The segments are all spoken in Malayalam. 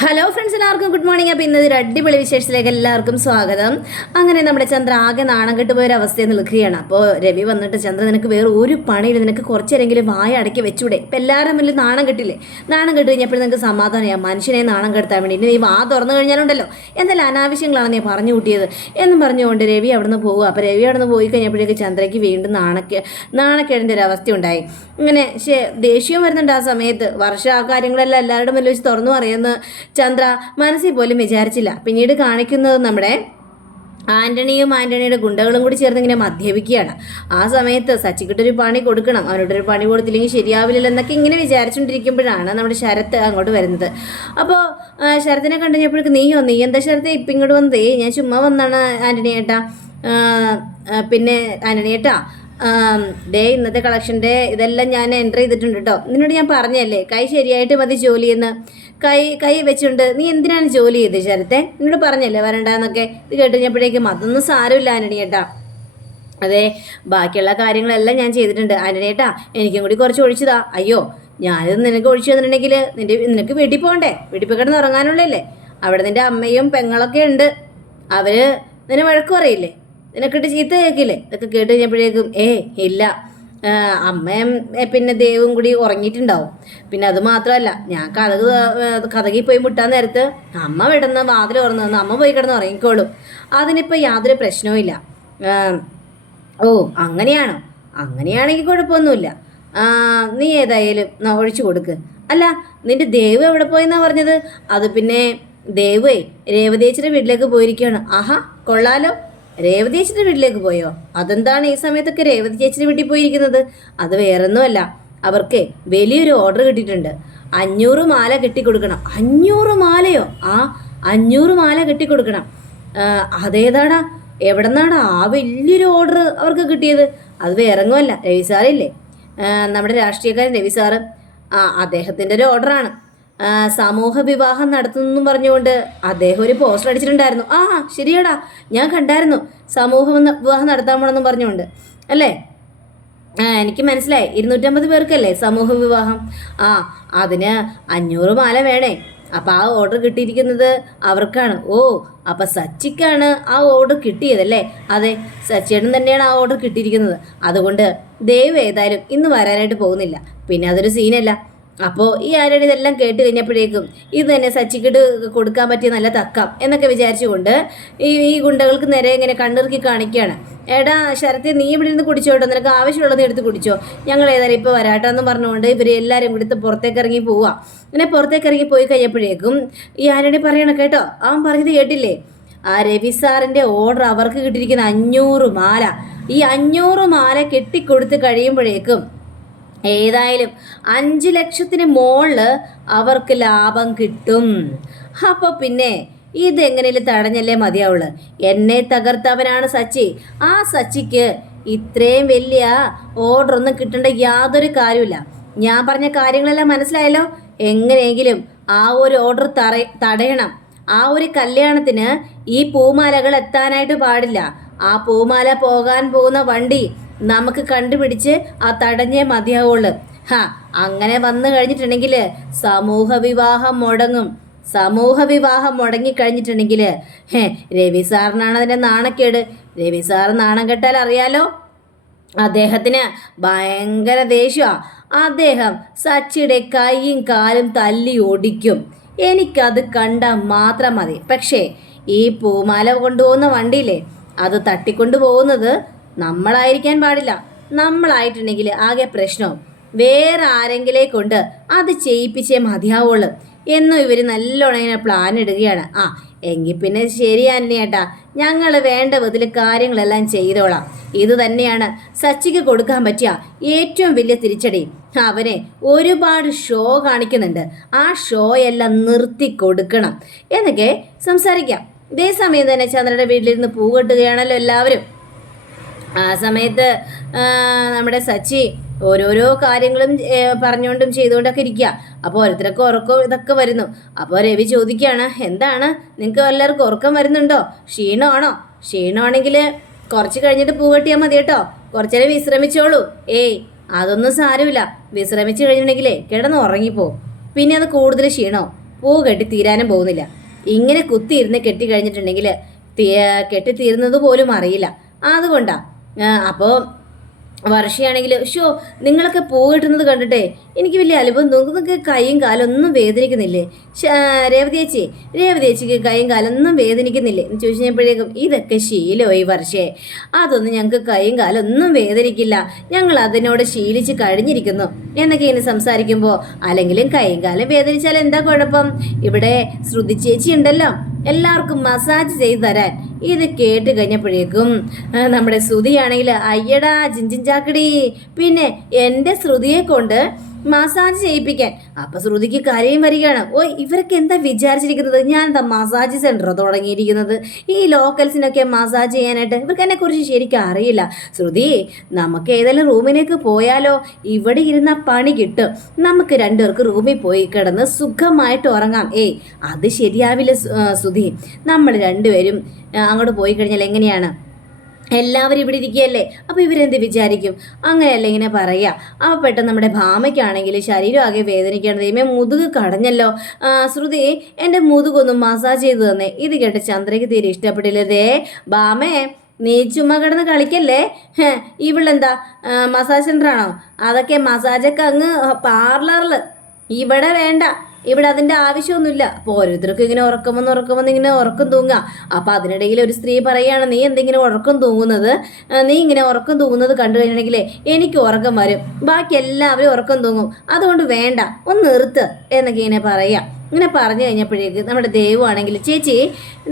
ഹലോ ഫ്രണ്ട്സ് എല്ലാവർക്കും ഗുഡ് മോർണിംഗ് അപ്പോൾ ഇന്നത്തെ ഒരു അടിപൊളി വിശേഷത്തിലേക്ക് എല്ലാവർക്കും സ്വാഗതം. അങ്ങനെ നമ്മുടെ ചന്ദ്ര ആകെ നാണം കെട്ടുപോയൊരു അവസ്ഥയിൽ നിൽക്കുകയാണ്. അപ്പോൾ രവി വന്നിട്ട് ചന്ദ്ര നിനക്ക് വേറെ ഒരു പണിയില്ല. നിനക്ക് കുറച്ചേരെങ്കിലും വായ അടക്കി വെച്ചൂടെ? ഇപ്പം എല്ലാവരും മുന്നിൽ നാണം കെട്ടില്ലേ? നാണം കെട്ട് കഴിഞ്ഞപ്പോൾ നിങ്ങൾക്ക് സമാധാനമാണ് മനുഷ്യനെ നാണം കെടുത്താൻ വേണ്ടി. നീ വാ തുറന്നു കഴിഞ്ഞാലുണ്ടല്ലോ. എന്തെല്ലാം അനാവശ്യങ്ങളാണ് നീ പറഞ്ഞു കൂട്ടിയത്? എന്നും പറഞ്ഞുകൊണ്ട് രവി അവിടുന്ന് പോകുക അപ്പോൾ രവി അവിടുന്ന് പോയി കഴിഞ്ഞപ്പോഴേക്ക് ചന്ദ്രയ്ക്ക് വീണ്ടും നാണക്ക് നാണക്കേടിന്റെ ഒരു അവസ്ഥ ഉണ്ടായി. ഇങ്ങനെ ദേഷ്യം വരുന്നുണ്ട് ആ സമയത്ത്. വർഷ ആ കാര്യങ്ങളെല്ലാം എല്ലാവരുടെ മുന്നിൽ വെച്ച് തുറന്നു പറയുന്ന. ചന്ദ്ര മനസ്സിൽ പോലും വിചാരിച്ചില്ല. പിന്നീട് കാണിക്കുന്നത് നമ്മുടെ ആന്റണിയും ആന്റണിയുടെ ഗുണ്ടകളും കൂടി ചേർന്ന് ഇങ്ങനെ മദ്യപിക്കുകയാണ്. ആ സമയത്ത് സച്ചിക്കിട്ടൊരു പണി കൊടുക്കണം. അവനോടൊരു പണി കൊടുത്തില്ലെങ്കിൽ ശരിയാവില്ലല്ലോ എന്നൊക്കെ ഇങ്ങനെ വിചാരിച്ചുകൊണ്ടിരിക്കുമ്പോഴാണ് നമ്മുടെ ശരത്ത് അങ്ങോട്ട് വരുന്നത്. അപ്പോൾ ശരത്തിനെ കണ്ടു കഴിഞ്ഞപ്പോഴേക്ക് നീയോ നീ എന്താ ശരത്തെ ഇപ്പം ഇങ്ങോട്ട് വന്നതേ? ഞാൻ ചുമ്മാ വന്നാണ് ആന്റണി ഏട്ടാ. പിന്നെ ആന്റണി ഏട്ടാ ഡേ ഇന്നത്തെ കളക്ഷന്റെ ഇതെല്ലാം ഞാൻ എന്റർ ചെയ്തിട്ടുണ്ട് കേട്ടോ നിന്നോട് ഞാൻ പറഞ്ഞല്ലേ കൈ ശരിയായിട്ട് മതി ജോലിയെന്ന്. കൈ കൈ വെച്ചുകൊണ്ട് നീ എന്തിനാണ് ജോലി ചെയ്തത് ശരത്തെ? എന്നോട് പറഞ്ഞല്ലേ വരണ്ടെന്നൊക്കെ. ഇത് കേട്ട് കഴിഞ്ഞപ്പോഴേക്കും അതൊന്നും സാരമില്ല ആന്റണി അതെ ബാക്കിയുള്ള കാര്യങ്ങളെല്ലാം ഞാൻ ചെയ്തിട്ടുണ്ട്. ആന്റണി എനിക്കും കൂടി കുറച്ച് ഒഴിച്ചതാ. അയ്യോ ഞാനിത് നിനക്ക് ഒഴിച്ചു തന്നിട്ടുണ്ടെങ്കിൽ നിന്റെ നിനക്ക് വീട്ടിൽ പോകണ്ടേ? വീട്ടിൽ പോയി കിടന്ന് ഉറങ്ങാനുള്ളല്ലേ അവിടെ നിന്റെ അമ്മയും പെങ്ങളൊക്കെ ഉണ്ട്. അവർ നിന്നെ വഴക്ക് പറയില്ലേ? നിനക്കിട്ട് ചീത്ത കേൾക്കില്ലേ? ഇതൊക്കെ കേട്ട് കഴിഞ്ഞപ്പോഴേക്കും ഏ ഇല്ല. അമ്മയും പിന്നെ ദേവും കൂടി ഉറങ്ങിയിട്ടുണ്ടാവും. പിന്നെ അത് മാത്രമല്ല ഞാൻ കഥക് കഥകിൽ പോയി മുട്ടാൻ നേരത്ത് അമ്മ വിടുന്ന വാതിൽ തുറന്നു തന്നു അമ്മ പോയി കിടന്ന് ഉറങ്ങിക്കോളും. അതിനിപ്പോൾ യാതൊരു പ്രശ്നവും ഇല്ല. ഓ അങ്ങനെയാണോ? അങ്ങനെയാണെങ്കിൽ കുഴപ്പമൊന്നുമില്ല. നീ ഏതായാലും ഒഴിച്ചു കൊടുക്ക്. അല്ല നിന്റെ ദേവ് എവിടെ പോയെന്നാ പറഞ്ഞത്? അത് പിന്നെ ദേവേ രേവതേച്ചിയുടെ വീട്ടിലേക്ക് പോയിരിക്കുകയാണ്. ആഹാ കൊള്ളാലോ. രേവതി ചേച്ചിയുടെ വീട്ടിലേക്ക് പോയോ? അതെന്താണ് ഈ സമയത്തൊക്കെ രേവതി ചേച്ചിയുടെ വീട്ടിൽ പോയിരിക്കുന്നത്? അത് വേറൊന്നുമല്ല. അവർക്ക് വലിയൊരു ഓർഡർ കിട്ടിയിട്ടുണ്ട്. അഞ്ഞൂറ് മാല കെട്ടിക്കൊടുക്കണം. അഞ്ഞൂറ് മാലയോ? ആ അഞ്ഞൂറ് മാല കെട്ടിക്കൊടുക്കണം. കൊടുക്കണം അതേതാടാ? എവിടെന്നാടാ ആ വലിയൊരു ഓർഡർ അവർക്ക് കിട്ടിയത്? അത് വേറെങ്ങുമല്ല രവി സാറില്ലേ? നമ്മുടെ രാഷ്ട്രീയക്കാരൻ രവി സാറ്. ആ അദ്ദേഹത്തിന്റെ ഒരു ഓർഡറാണ് സമൂഹ വിവാഹം നടത്തുന്നു പറഞ്ഞുകൊണ്ട് അദ്ദേഹം ഒരു പോസ്റ്റർ അടിച്ചിട്ടുണ്ടായിരുന്നു. ആ ശരിയടാ ഞാൻ കണ്ടായിരുന്നു. സമൂഹ വിവാഹം നടത്താൻ പോണെന്നും പറഞ്ഞുകൊണ്ട്. അല്ലേ? എനിക്ക് മനസ്സിലായി. ഇരുന്നൂറ്റമ്പത് പേർക്കല്ലേ സമൂഹ വിവാഹം? ആ അതിന് അഞ്ഞൂറ് മാല വേണേ. അപ്പം ആ ഓർഡർ കിട്ടിയിരിക്കുന്നത് അവർക്കാണ്. ഓ അപ്പം സച്ചിക്കാണ് ആ ഓർഡർ കിട്ടിയതല്ലേ? അതെ സച്ചിയേട്ടൻ തന്നെയാണ് ആ ഓർഡർ കിട്ടിയിരിക്കുന്നത്. അതുകൊണ്ട് ദൈവം ഏതായാലും ഇന്ന് വരാനായിട്ട് പോകുന്നില്ല. പിന്നെ അതൊരു സീനല്ല അപ്പോൾ ഈ ആരണി ഇതെല്ലാം കേട്ട് കഴിഞ്ഞപ്പോഴേക്കും ഇത് തന്നെ സച്ചിക്കിട്ട് കൊടുക്കാൻ പറ്റിയ നല്ല തക്കാം എന്നൊക്കെ വിചാരിച്ചുകൊണ്ട് ഈ ഈ ഗുണ്ടകൾക്ക് നേരെ ഇങ്ങനെ കണ്ണിറുക്കി കാണിക്കുകയാണ്. എടാ ശരത്തെ നീ ഇവിടെ നിന്ന് കുടിച്ചോട്ടോ. നിനക്ക് ആവശ്യമുള്ളത് എടുത്ത് കുടിച്ചോ. ഞങ്ങൾ ഏതായാലും ഇപ്പോൾ വരാട്ടോ എന്ന് പറഞ്ഞുകൊണ്ട് ഇവർ എല്ലാവരും ഇവിടുത്തെ പുറത്തേക്ക് ഇറങ്ങി പോവാ. അങ്ങനെ പുറത്തേക്ക് ഇറങ്ങി പോയി കഴിഞ്ഞപ്പോഴേക്കും ഈ ആരണി പറയണം കേട്ടോ അവൻ പറഞ്ഞത് കേട്ടില്ലേ? ആ രവി സാറിന്റെ ഓർഡർ അവർക്ക് കിട്ടിയിരിക്കുന്ന അഞ്ഞൂറ് മാല. ഈ അഞ്ഞൂറ് മാല കെട്ടിക്കൊടുത്ത് കഴിയുമ്പോഴേക്കും ഏതായാലും അഞ്ച് ലക്ഷത്തിന് മുകളിൽ അവർക്ക് ലാഭം കിട്ടും. അപ്പോൾ പിന്നെ ഇതെങ്ങനെയും തടഞ്ഞല്ലേ മതിയാവുള്ളു. എന്നെ തകർത്തവനാണ് സച്ചി. ആ സച്ചിക്ക് ഇത്രയും വലിയ ഓർഡർ ഒന്നും കിട്ടേണ്ട യാതൊരു കാര്യമില്ല ഞാൻ പറഞ്ഞ കാര്യങ്ങളെല്ലാം മനസ്സിലായല്ലോ? എങ്ങനെയെങ്കിലും ആ ഒരു ഓർഡർ തടയണം. ആ ഒരു കല്യാണത്തിന് ഈ പൂമാലകൾ എത്താനായിട്ട് പാടില്ല. ആ പൂമാല പോകാൻ പോകുന്ന വണ്ടി നമുക്ക് കണ്ടുപിടിച്ച് ആ തടഞ്ഞേ മതിയാവുള്ളൂ. ഹാ അങ്ങനെ വന്നു കഴിഞ്ഞിട്ടുണ്ടെങ്കിൽ സമൂഹ വിവാഹം മുടങ്ങും. സമൂഹ വിവാഹം മുടങ്ങി കഴിഞ്ഞിട്ടുണ്ടെങ്കിൽ ഹേ രവി സാറിനാണ് അതിന്റെ നാണക്കേട്. രവി സാർ നാണം കെട്ടാൽ അറിയാലോ? അദ്ദേഹത്തിന് ഭയങ്കര ദേഷ്യമാണ് അദ്ദേഹം സച്ചിയുടെ കൈയും കാലും തല്ലി ഓടിക്കും. എനിക്കത് കണ്ടാൽ മാത്രം മതി. പക്ഷേ ഈ പൂമാല കൊണ്ടുപോകുന്ന വണ്ടിയില്ലേ അത് തട്ടിക്കൊണ്ടു പോകുന്നത് നമ്മളായിരിക്കാൻ പാടില്ല. നമ്മളായിട്ടുണ്ടെങ്കിൽ ആകെ പ്രശ്നവും വേറെ ആരെങ്കിലേ കൊണ്ട് അത് ചെയ്യിപ്പിച്ചേ മതിയാവുള്ളൂ. എന്നും ഇവർ നല്ലോണം ഇങ്ങനെ പ്ലാൻ ഇടുകയാണ്. ആ എങ്കിൽ പിന്നെ ശരി ചേട്ടാ ഞങ്ങൾ വേണ്ട വിധത്തിൽ കാര്യങ്ങളെല്ലാം ചെയ്തോളാം. ഇത് തന്നെയാണ് സച്ചിക്ക് കൊടുക്കാൻ പറ്റിയ ഏറ്റവും വലിയ തിരിച്ചടി. അവനെ ഒരുപാട് ഷോ കാണിക്കുന്നുണ്ട്. ആ ഷോ എല്ലാം നിർത്തി കൊടുക്കണം. എന്നൊക്കെ സംസാരിക്കാം. ഇതേ സമയം തന്നെ ചന്ദ്രയുടെ വീട്ടിലിരുന്ന് പൂ കെട്ടുകയാണല്ലോ എല്ലാവരും. ആ സമയത്ത് നമ്മുടെ സച്ചി ഓരോരോ കാര്യങ്ങളും പറഞ്ഞുകൊണ്ടും ചെയ്തുകൊണ്ടൊക്കെ ഇരിക്കുക അപ്പോൾ ഓരോരുത്തർക്ക് ഉറക്കം ഇതൊക്കെ വരുന്നു. അപ്പോൾ രവി ചോദിക്കുകയാണ് എന്താണ്? നിങ്ങൾക്ക് എല്ലാവർക്കും ഉറക്കം വരുന്നുണ്ടോ? ക്ഷീണമാണോ? ക്ഷീണമാണെങ്കിൽ കുറച്ച് കഴിഞ്ഞിട്ട് പൂ കെട്ടിയാൽ മതി കേട്ടോ. കുറച്ചു നേരം വിശ്രമിച്ചോളൂ. ഏയ് അതൊന്നും സാരമില്ല. വിശ്രമിച്ച് കഴിഞ്ഞിട്ടുണ്ടെങ്കിലേ കിടന്ന് ഉറങ്ങിപ്പോ. പിന്നെ അത് കൂടുതൽ ക്ഷീണോ? പൂ കെട്ടി തീരാനും പോകുന്നില്ല. ഇങ്ങനെ കുത്തിയിരുന്ന് കെട്ടി കഴിഞ്ഞിട്ടുണ്ടെങ്കിൽ കെട്ടി തീരുന്നത് പോലും അറിയില്ല. അതുകൊണ്ടാ അപ്പോൾ വർഷയാണെങ്കിൽ ഷോ നിങ്ങളൊക്കെ പൂ കിട്ടുന്നത് കണ്ടിട്ടേ എനിക്ക് വലിയ തോന്നുന്നു നിങ്ങൾക്ക് കൈയും കാലൊന്നും വേദനിക്കുന്നില്ലേ? രേവതി ചേച്ചി രേവതി ചേച്ചിക്ക് കൈയും കാലൊന്നും വേദനിക്കുന്നില്ലേ? എന്ന് ചോദിച്ചു കഴിഞ്ഞപ്പോഴേക്കും ഇതൊക്കെ ഈ വർഷേ? അതൊന്നും ഞങ്ങൾക്ക് കൈയും കാലൊന്നും വേദനിക്കില്ല. ഞങ്ങൾ അതിനോട് ശീലിച്ച് കഴിഞ്ഞിരിക്കുന്നു. എന്നൊക്കെ ഇനി സംസാരിക്കുമ്പോൾ അല്ലെങ്കിലും കൈയും കാലം വേദനിച്ചാൽ എന്താ കുഴപ്പം? ഇവിടെ ശ്രുതി ചേച്ചി ഉണ്ടല്ലോ. എല്ലാവർക്കും മസാജ് ചെയ്ത് തരാൻ ഇത് കേട്ട് കഴിഞ്ഞപ്പോഴേക്കും നമ്മുടെ ശ്രുതിയാണെങ്കിൽ അയ്യടാ ജിഞ്ചിഞ്ചാക്കടി. പിന്നെ എന്റെ ശ്രുതിയെ കൊണ്ട് മസാജ് ചെയ്യിപ്പിക്കാൻ. അപ്പൊ ശ്രുതിക്ക് കരയും വരികയാണ്. ഓ ഇവരൊക്കെ എന്താ വിചാരിച്ചിരിക്കുന്നത്? ഞാൻ എന്താ മസാജ് സെന്റർ തുടങ്ങിയിരിക്കുന്നത്? ഈ ലോക്കൽസിനൊക്കെ മസാജ് ചെയ്യാനായിട്ട് ഇവർക്ക് എന്നെ കുറിച്ച് ശരിക്കും അറിയില്ല. ശ്രുതി നമുക്ക് ഏതെങ്കിലും റൂമിലേക്ക് പോയാലോ? ഇവിടെ ഇരുന്ന പണി കിട്ടും. നമുക്ക് രണ്ടുപേർക്ക് റൂമിൽ പോയി കിടന്ന് സുഖമായിട്ട് ഉറങ്ങാം. ഏയ് അത് ശരിയാവില്ല ശ്രുതി. നമ്മൾ രണ്ടുപേരും അങ്ങോട്ട് പോയി കഴിഞ്ഞാൽ എങ്ങനെയാണ്? എല്ലാവരും ഇവിടെ ഇരിക്കുകയല്ലേ? അപ്പോൾ ഇവരെന്ത് വിചാരിക്കും? അങ്ങനെയല്ല ഇങ്ങനെ പറയുക അപ്പോൾ പെട്ടെന്ന് നമ്മുടെ ഭാമയ്ക്കാണെങ്കിൽ ശരീരം ആകെ വേദനിക്കുകയാണ്. ദൈവമേ മുതുക് കടഞ്ഞല്ലോ. ശ്രുതി എന്റെ മുതുകൊന്ന് മസാജ് ചെയ്തു തന്നെ. ഇത് കേട്ട് ചന്ദ്രയ്ക്ക് തീരെ ഇഷ്ടപ്പെട്ടില്ല. ദേ ഭാമേ നീ ചുമ്മാ കിടന്ന് കളിക്കല്ലേ? ഇവളെന്താ? മസാജ് സെന്ററാണോ അതൊക്കെ മസാജൊക്കെ അങ്ങ് പാർലറിൽ ഇവിടെ വേണ്ട. ഇവിടെ അതിന്റെ ആവശ്യമൊന്നുമില്ല. അപ്പോൾ ഓരോരുത്തർക്കും ഇങ്ങനെ ഉറക്കം വന്ന് ഇങ്ങനെ ഉറക്കം തൂങ്ങുക. അപ്പോൾ അതിനിടയിൽ ഒരു സ്ത്രീ പറയുകയാണ് നീ എന്തെങ്കിലും ഉറക്കം തൂങ്ങുന്നത്? നീ ഇങ്ങനെ ഉറക്കം തൂങ്ങുന്നത് കണ്ടു കഴിഞ്ഞിട്ടുണ്ടെങ്കിലേ എനിക്ക് ഉറക്കം വരും. ബാക്കി എല്ലാവരും ഉറക്കം തൂങ്ങും. അതുകൊണ്ട് വേണ്ട ഒന്ന് നിർത്ത് എന്നൊക്കെ ഇങ്ങനെ പറയുക. ഇങ്ങനെ പറഞ്ഞു കഴിഞ്ഞപ്പോഴേക്ക് നമ്മുടെ ദൈവമാണെങ്കിൽ ചേച്ചി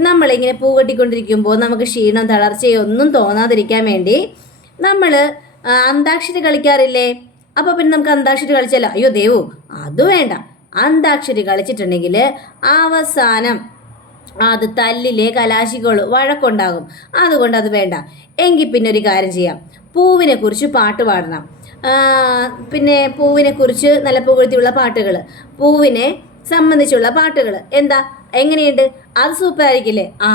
നമ്മളിങ്ങനെ പൂ കെട്ടിക്കൊണ്ടിരിക്കുമ്പോൾ നമുക്ക് ക്ഷീണം തളർച്ചയോ ഒന്നും തോന്നാതിരിക്കാൻ വേണ്ടി നമ്മൾ അന്താക്ഷരി കളിക്കാറില്ലേ? അപ്പോൾ പിന്നെ നമുക്ക് അന്താക്ഷരി കളിച്ചല്ലോ. അയ്യോ ദേവു അത് വേണ്ട. അന്താക്ഷരി കളിച്ചിട്ടുണ്ടെങ്കിൽ അവസാനം അത് തല്ലിലെ കലാശികൾ വഴക്കുണ്ടാകും. അതുകൊണ്ട് അത് വേണ്ട. എങ്കിൽ പിന്നെ ഒരു കാര്യം ചെയ്യാം. പൂവിനെ കുറിച്ച് പാട്ട് പാടണം. പിന്നെ പൂവിനെ കുറിച്ച് നല്ല പുകഴ്ത്തിയുള്ള പാട്ടുകൾ പൂവിനെ സംബന്ധിച്ചുള്ള പാട്ടുകൾ എന്താ? എങ്ങനെയുണ്ട്? അത് സൂപ്പർ ആയിരിക്കില്ലേ? ആ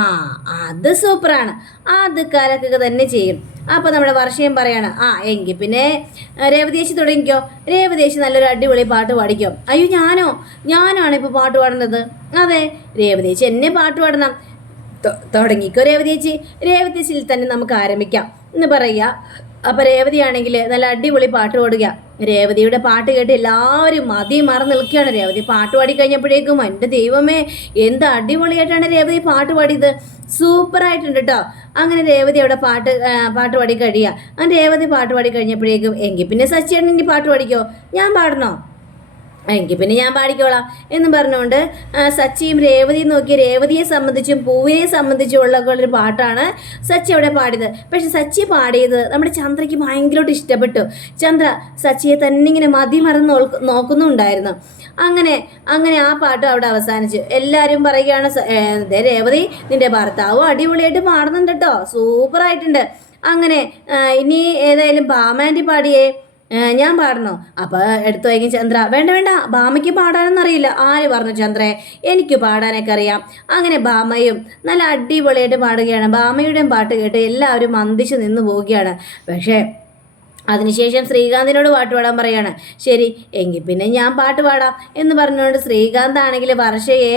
അത് സൂപ്പറാണ് അത് കലക്കുക തന്നെ ചെയ്യും. അപ്പോൾ നമ്മുടെ വർഷയും പറയാണ് ആ എങ്കിൽ പിന്നെ രേവദേശി തുടങ്ങിക്കോ. രേവതേശി നല്ലൊരു അടിപൊളി പാട്ട് പാടിക്കോ. അയ്യോ ഞാനോ? ഞാനാണ് ഇപ്പോൾ പാട്ട് പാടുന്നത്. അതെ രേവതേശി എന്നെ പാട്ട് പാടണം. തുടങ്ങിക്കോ രേവദേശി രേവദേശിയിൽ തന്നെ നമുക്ക് ആരംഭിക്കാം. എന്ന് പറയുക അപ്പോൾ രേവതിയാണെങ്കിൽ നല്ല അടിപൊളി പാട്ട് പാടുക. രേവതിയുടെ പാട്ട് കേട്ട് എല്ലാവരും മതി മറന്ന് നിൽക്കുകയാണ്. രേവതി പാട്ട് പാടി കഴിഞ്ഞപ്പോഴേക്കും എന്റെ ദൈവമേ എന്ത് അടിപൊളിയായിട്ടാണ് രേവതി പാട്ട് പാടിയത്. സൂപ്പറായിട്ടുണ്ട് കേട്ടോ അങ്ങനെ രേവതി അവിടെ പാട്ട് പാട്ട് പാടി കഴിയുക. അങ്ങനെ രേവതി പാട്ട് പാടി കഴിഞ്ഞപ്പോഴേക്കും എങ്കിൽ പിന്നെ സച്ചിയേട്ടൻ ഇനി പാട്ട് പാടിക്കോ? ഞാൻ പാടണോ? എങ്കിൽ പിന്നെ ഞാൻ പാടിക്കോളാം എന്ന് പറഞ്ഞുകൊണ്ട് സച്ചിയും രേവതിയും നോക്കി രേവതിയെ സംബന്ധിച്ചും പൂവിനെ സംബന്ധിച്ചും ഉള്ള ഒരു പാട്ടാണ് സച്ചി അവിടെ പാടിയത്. പക്ഷെ സച്ചി പാടിയത് നമ്മുടെ ചന്ദ്രയ്ക്ക് ഭയങ്കരമായിട്ട് ഇഷ്ടപ്പെട്ടു. ചന്ദ്ര സച്ചിയെ തന്നെ ഇങ്ങനെ മതി മറന്ന് നോക്കുന്നുണ്ടായിരുന്നു. അങ്ങനെ അങ്ങനെ ആ പാട്ട് അവിടെ അവസാനിച്ചു. എല്ലാവരും പറയുകയാണ് രേവതി നിന്റെ ഭർത്താവ് അടിപൊളിയായിട്ട് പാടുന്നുണ്ട് കേട്ടോ. സൂപ്പറായിട്ടുണ്ട്. അങ്ങനെ ഇനി ഏതായാലും ബാമാന്റി പാടിയേ ഞാൻ പാടണോ? അപ്പോൾ എടുത്തു വയ്ക്കും ചന്ദ്ര. വേണ്ട വേണ്ട. ബാമയ്ക്ക് പാടാനൊന്നും അറിയില്ല. ആര് പറഞ്ഞു ചന്ദ്രേ? എനിക്ക് പാടാനൊക്കെ അറിയാം. അങ്ങനെ ബാമയും നല്ല അടിപൊളിയായിട്ട് പാടുകയാണ്. ബാമയുടെയും പാട്ട് കേട്ട് എല്ലാവരും മന്ദിച്ച് നിന്ന് പോവുകയാണ്. പക്ഷേ അതിനുശേഷം ശ്രീകാന്തിനോട് പാട്ട് പാടാൻ പറയാണ് ശരി എങ്കിൽ പിന്നെ ഞാൻ പാട്ട് പാടാം എന്ന് പറഞ്ഞുകൊണ്ട് ശ്രീകാന്ത് ആണെങ്കിൽ വർഷയെ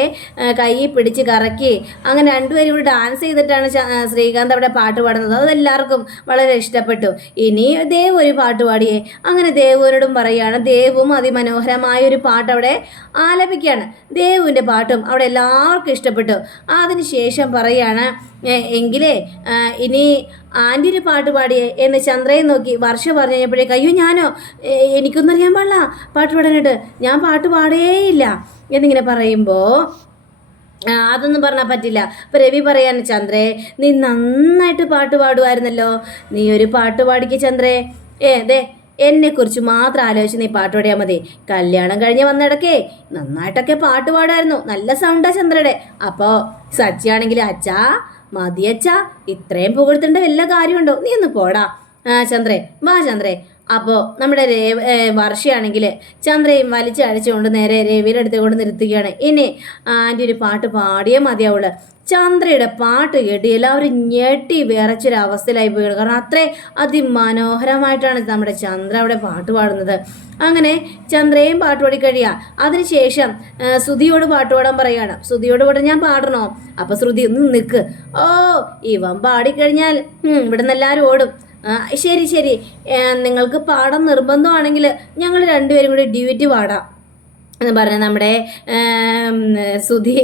കൈ പിടിച്ച് കറക്കി അങ്ങനെ രണ്ടുപേരും ഇവിടെ ഡാൻസ് ചെയ്തിട്ടാണ് ശ്രീകാന്ത് അവിടെ പാട്ട് പാടുന്നത്. അതെല്ലാവർക്കും വളരെ ഇഷ്ടപ്പെട്ടു. ഇനി ദേവ് ഒരു പാട്ട് പാടിയേ. അങ്ങനെ ദേവുവിനോടും പറയുകയാണ് ദേവും അതിമനോഹരമായ ഒരു പാട്ട് അവിടെ ആലപിക്കുകയാണ്. ദേവുവിന്റെ പാട്ടും അവിടെ എല്ലാവർക്കും ഇഷ്ടപ്പെട്ടു. അതിനുശേഷം പറയുകയാണ് എങ്കിലേ ഇനി ആന്റി ഒരു പാട്ട് പാടിയേ എന്ന് ചന്ദ്രയെ നോക്കി വർഷ പറഞ്ഞു കഴിഞ്ഞപ്പോഴേക്ക് അയ്യോ ഞാനോ? എനിക്കൊന്നും അറിയാൻ പാടില്ല. പാട്ട് പാടാനായിട്ട് ഞാൻ പാട്ട് പാടേയില്ല. എന്നിങ്ങനെ പറയുമ്പോൾ അതൊന്നും പറഞ്ഞാൽ പറ്റില്ല. അപ്പം രവി പറയാണ് ചന്ദ്രേ നീ നന്നായിട്ട് പാട്ട് പാടുമായിരുന്നല്ലോ നീ ഒരു പാട്ട് പാടിക്ക് ചന്ദ്രേ. ഏ ദേ എന്നെക്കുറിച്ച് മാത്രം ആലോചിച്ച് നീ പാട്ട് പാടിയാൽ മതി. കല്യാണം കഴിഞ്ഞ് വന്നിടക്കേ നന്നായിട്ടൊക്കെ പാട്ട് പാടായിരുന്നു നല്ല സൗണ്ടാണ് ചന്ദ്രയുടെ. അപ്പോൾ സച്ചിയാണെങ്കിൽ അച്ഛാ മതി അച്ഛാ ഇത്രയും പുകഴ്ത്തേണ്ട വല്ല കാര്യമുണ്ടോ? നീ ഒന്ന് പോടാ. ചന്ദ്രേ വാ ചന്ദ്രേ. അപ്പോൾ നമ്മുടെ ഏ, വർഷയാണെങ്കിൽ ചന്ദ്രയും വലിച്ചഴിച്ചുകൊണ്ട് നേരെ രവിയുടെ അടുത്ത് കൊണ്ട് നിർത്തുകയാണ്. ഇനി ആന്റി ഒരു പാട്ട് പാടിയേ മതിയാവുള്ളൂ. ചന്ദ്രയുടെ പാട്ട് കേട്ട് എല്ലാവരും ഞെട്ടി വിറച്ചൊരവസ്ഥയിലായി പോയത് കാരണം അത്രേ അതിമനോഹരമായിട്ടാണ് നമ്മുടെ ചന്ദ്ര അവിടെ പാട്ട് പാടുന്നത്. അങ്ങനെ ചന്ദ്രയും പാട്ട് പാടി കഴിയുക അതിനുശേഷം ശ്രുതിയോട് പാട്ട് പാടാൻ പറയുകയാണ്. ശ്രുതിയോട് പാടാൻ ഞാൻ പാടണോ? അപ്പൊ ശ്രുതി ഒന്ന് നിൽക്ക് ഓ ഇവൻ പാടിക്കഴിഞ്ഞാൽ ഇവിടെ നിന്ന് എല്ലാവരും ഓടും. ശരി ശരി. നിങ്ങൾക്ക് പാടാൻ നിർബന്ധമാണെങ്കിൽ ഞങ്ങൾ രണ്ടുപേരും കൂടി ഡ്യൂറ്റ് പാടാം. എന്ന് പറഞ്ഞ നമ്മുടെ സുധി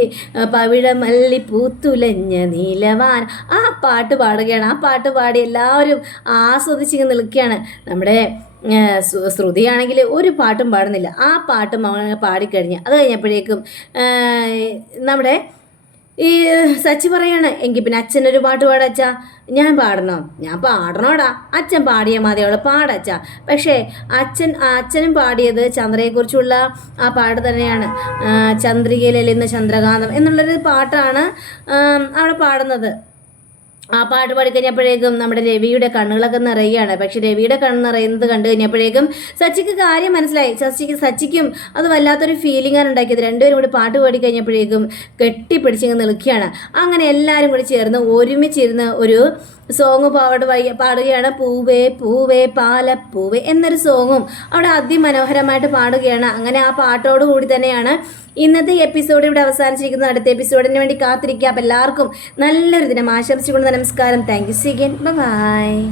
പവിഴമല്ലി പൂത്തുലഞ്ഞ നീലവാൻ. ആ പാട്ട് പാടുകയാണ്. ആ പാട്ട് പാടി എല്ലാവരും ആസ്വദിച്ച് നിൽക്കുകയാണ്. നമ്മുടെ ശ്രുതിയാണെങ്കിൽ ഒരു പാട്ടും പാടുന്നില്ല. ആ പാട്ടും പാടിക്കഴിഞ്ഞ് അത് കഴിഞ്ഞപ്പോഴേക്കും നമ്മുടെ ഈ സച്ചി പറയാണ് എങ്കിൽ പിന്നെ അച്ഛനൊരു പാട്ട് പാടച്ചാ? ഞാൻ പാടണോ. ഞാൻ പാടണോടാ? അച്ഛൻ പാടിയ മതി അവൾ പാടച്ചാ. പക്ഷേ അച്ഛൻ അച്ഛനും പാടിയത് ചന്ദ്രയെക്കുറിച്ചുള്ള ആ പാട്ട് തന്നെയാണ്. ചന്ദ്രികയിലെ ചന്ദ്രികയിലെല്ലുന്ന ചന്ദ്രകാന്തം എന്നുള്ളൊരു പാട്ടാണ് അവിടെ പാടുന്നത്. ആ പാട്ട് പാടിക്കഴിഞ്ഞപ്പോഴേക്കും നമ്മുടെ രവിയുടെ കണ്ണുകളൊക്കെ നിറയുകയാണ്. പക്ഷെ രവിയുടെ കണ്ണ് നിറയുന്നത് കണ്ടു കഴിഞ്ഞപ്പോഴേക്കും സച്ചിക്ക് കാര്യം മനസ്സിലായി. സച്ചിക്ക് സച്ചിക്കും അത് വല്ലാത്തൊരു ഫീലിംഗ് ആണ് ഉണ്ടാക്കിയത്. രണ്ടുപേരും കൂടി പാട്ട് പാടി കഴിഞ്ഞപ്പോഴേക്കും കെട്ടിപ്പിടിച്ചിങ്ങ് നിൽക്കുകയാണ്. അങ്ങനെ എല്ലാവരും കൂടി ചേർന്ന് ഒരുമിച്ചിരുന്ന് ഒരു സോങ് പാട് പാടുകയാണ്. പൂവേ പൂവേ പാലപ്പൂവേ എന്നൊരു സോങ്ങും അവിടെ അതിമനോഹരമായിട്ട് പാടുകയാണ്. അങ്ങനെ ആ പാട്ടോട് കൂടി തന്നെയാണ് ഇന്നത്തെ എപ്പിസോഡ് ഇവിടെ അവസാനിച്ചിരിക്കുന്നു. അടുത്ത എപ്പിസോഡിന് വേണ്ടി കാത്തിരിക്കുക. അപ്പം എല്ലാവർക്കും നല്ലൊരു ദിനം. ആശംസിച്ചുകൊണ്ട് നമസ്കാരം. Thank you സിഗൻ by